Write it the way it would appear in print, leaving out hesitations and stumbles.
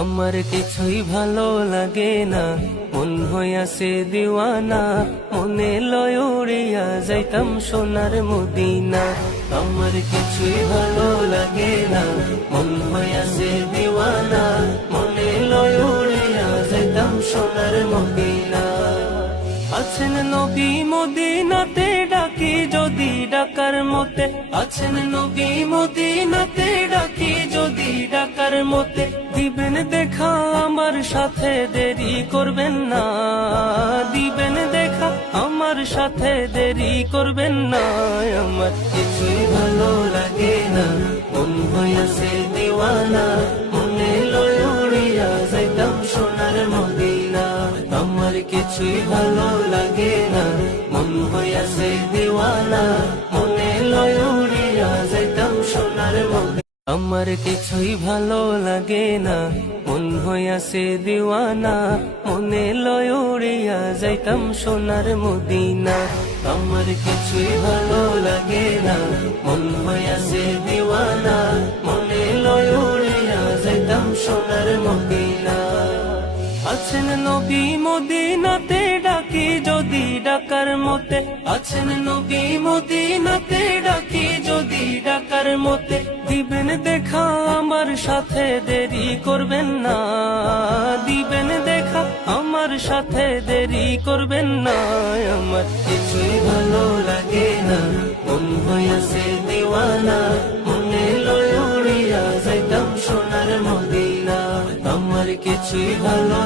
আমার কিছুই ভালো লাগে না, মন হইয়াছে দিওয়ানা, মনে লয় উড়িয়া যাইতাম সোনার মদিনা। আমার কিছুই ভালো লাগে না, মন হইয়াছে দিওয়ানা, মনে লয় উড়িয়া যাইতাম সোনার মদিনা। আছেন নবী মদিনাতে, ডাকি যদি ডাকার মতে, আছেন নবী মদিনাতে, ডাকি যদি ডাকার মতে, দিবেন দেখা আমার সাথে, দেরি করবেন না, দিবেন দেখা আমার সাথে, দেরি করবেন না। আমার কিছুই ভালো লাগে না, মন হইয়াছে দিওয়ানা, মনে লয় উড়িয়া যাইতাম সোনার মদিনা। আমার কিছুই ভালো লাগে না, মন হইয়াছে দিওয়ানা, মনে লয় উড়িয়া যাইতাম সোনার মদিনা। আমার কিছুই ভালো লাগে না, মন হইয়াছে দিওয়ানা, মনে লয় উড়িয়া যাইতাম সোনার মদিনা। আমার কিছুই ভালো লাগে না, মন হইয়াছে দিওয়ানা, মনে লয় উড়িয়া যাইতাম সোনার মদিনা। আছেন নবী মদিনাতে, ডাকি যদি ডাকার মতে, আছেন নবী মদিনাতে, ডাকি যদি ডাকার মতে, দিবেন দেখা আমার সাথে, দেরি করবেন না, দিবেন দেখা আমার সাথে, দেরি করবেন না। আমার কিছুই ভালো লাগে না, মন হইয়াছে দিওয়ানা, মনে লয় উড়িয়া যাইতাম সোনার মদিনা। আমার কিছুই ভালো